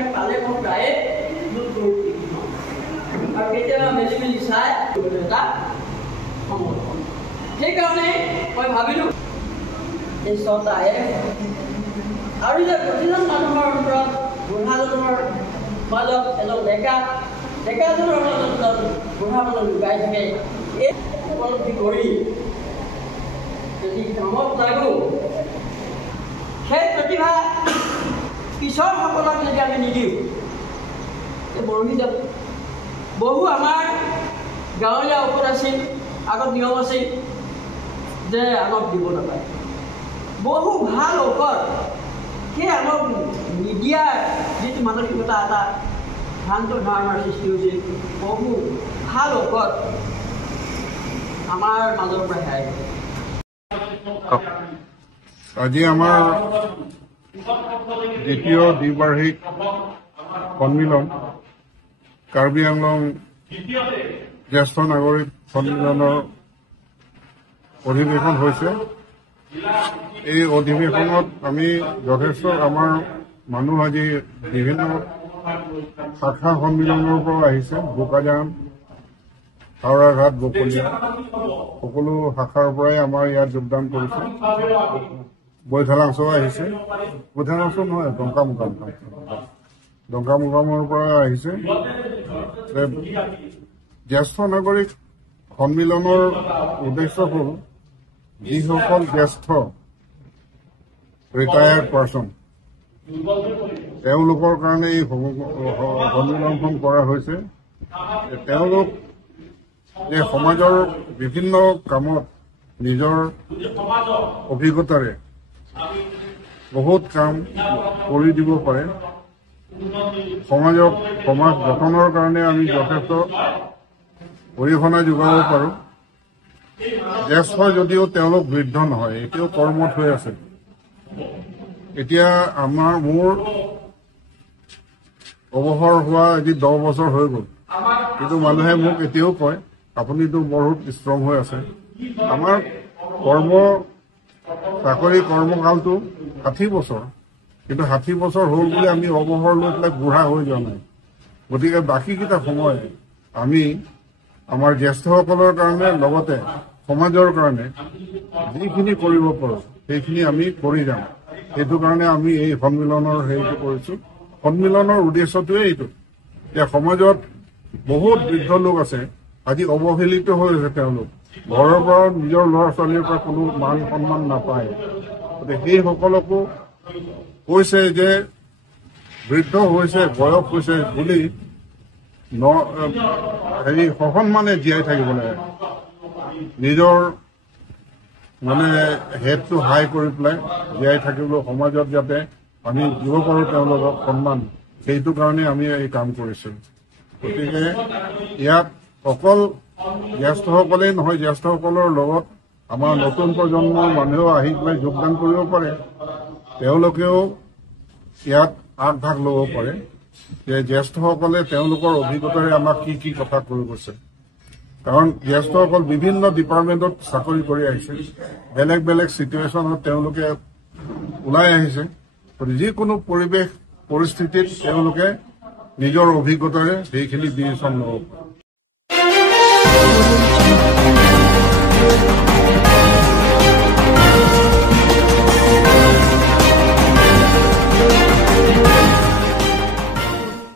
বিশ্বাস পালে মই প্ৰায়ে লোক কৰি আৰু কেতিয়াবা মেলি মেলি চাই এটা সমৰ্থন সেইকাৰণে মই ভাবিলোঁ এই চৰকাৰে আৰু যে প্ৰতিজন মানুহৰ ওপৰত বুঢ়াজনৰ মাজত এজন ডেকাজনৰ মাজত এজন বুঢ়া মানুহ লুকাই থাকে এই উপলব্ধি কৰি যদি কামত লাগো সেই প্ৰতিভা কিশোৰসকলক যদি আমি নিদিওঁ বৰহি যাব বহু আমাৰ গাঁৱলীয়া ঔষধ আছিল আগত নিয়ম আছিল যে আনক দিব নাপায় বহু ভাল ঔষধ সেই আনক নিদিয়াৰ যিটো মানসিকতা এটা ভ্ৰান্ত ধাৰণাৰ সৃষ্টি হৈছিল বহু ভাল ঔষধ আমাৰ মাজৰ পৰা হেৰাই গ'ল। আজি আমাৰ দ্বিতীয় দ্বিবাৰ্ষিক সন্মিলন কাৰ্বি আংলং জ্যেষ্ঠ নাগৰিক সন্মিলনৰ অধিৱেশন হৈছে। এই অধিৱেশনত আমি যথেষ্ট আমাৰ মানুহ আজি বিভিন্ন শাখা সন্মিলনৰ পৰা আহিছে। বোকাজান, হাওৰাঘাট, বকলীয়া সকলো শাখাৰ পৰাই আমাৰ ইয়াত যোগদান কৰিছে। বৈঠালাংচও আহিছে, বৈঠালাংচ নহয় ডংকামুকামৰ পৰা আহিছে। জ্যেষ্ঠ নাগৰিক সন্মিলনৰ উদ্দেশ্য হ'ল যিসকল জ্যেষ্ঠ ৰিটায়াৰ্ড পাৰ্চন তেওঁলোকৰ কাৰণে এই সন্মিলনখন কৰা হৈছে। তেওঁলোক এই সমাজৰ বিভিন্ন কামত নিজৰ অভিজ্ঞতাৰে বহুত কাম কৰি দিব পাৰে। সমাজ গঠনৰ কাৰণে আমি যথেষ্ট অৰিহণা যোগাব পাৰোঁ। জ্যেষ্ঠ যদিও তেওঁলোক বৃদ্ধ নহয়, এতিয়াও কৰ্মত হৈ আছে। এতিয়া মোৰ অৱসৰ হোৱা আজি 10 বছৰ হৈ গ'ল, কিন্তু মানুহে মোক এতিয়াও কয় আপুনিতো বহুত ষ্ট্ৰং হৈ আছে। আমাৰ কৰ্মকালটো 60 বছৰ, কিন্তু 60 বছৰ হ'ল বুলি আমি অৱসৰ লৈ পেলাই বুঢ়া হৈ যোৱা নাই। গতিকে বাকীকেইটা সময় আমি আমাৰ জ্যেষ্ঠসকলৰ কাৰণে লগতে সমাজৰ কাৰণে যিখিনি কৰিব পাৰোঁ সেইখিনি আমি কৰি যাম। সেইটো কাৰণে আমি এই সন্মিলনৰ হেৰিটো কৰিছোঁ। সন্মিলনৰ উদ্দেশ্যটোৱে এইটো যে সমাজত বহুত বৃদ্ধ লোক আছে, আজি অৱহেলিত হৈ আছে। তেওঁলোক ঘৰৰ পৰা নিজৰ ল'ৰা ছোৱালীৰ পৰা কোনো মান সন্মান নাপায়। গতিকে সেইসকলকো কৈছে যে বৃদ্ধ হৈছে, বয়স হৈছে বুলি সসন্মানে জীয়াই থাকিব লাগে। নিজৰ হেডটো হাই কৰি পেলাই জীয়াই থাকিবলৈ সমাজত যাতে আমি দিব পাৰোঁ তেওঁলোকক সন্মান, সেইটো কাৰণে আমি এই কাম কৰিছোঁ। গতিকে ইয়াত অকল জ্যেষ্ঠসকলেই নহয়, জ্যেষ্ঠসকলৰ লগত আমাৰ নতুন প্ৰজন্মৰ মানুহেও আহি পেলাই যোগদান কৰিব পাৰে। তেওঁলোকেও ইয়াত আগভাগ ল'ব পাৰে যে জ্যেষ্ঠসকলে তেওঁলোকৰ অভিজ্ঞতাৰে আমাক কি কথা কৈ গৈছে। কাৰণ জ্যেষ্ঠসকল বিভিন্ন ডিপাৰ্টমেণ্টত চাকৰি কৰি আহিছে, বেলেগ বেলেগ চিটুৱেশ্যনত তেওঁলোকে ওলাই আহিছে। যিকোনো পৰিস্থিতিত তেওঁলোকে নিজৰ অভিজ্ঞতাৰে সেইখিনি ডিচিশ্যন ল'ব পাৰে।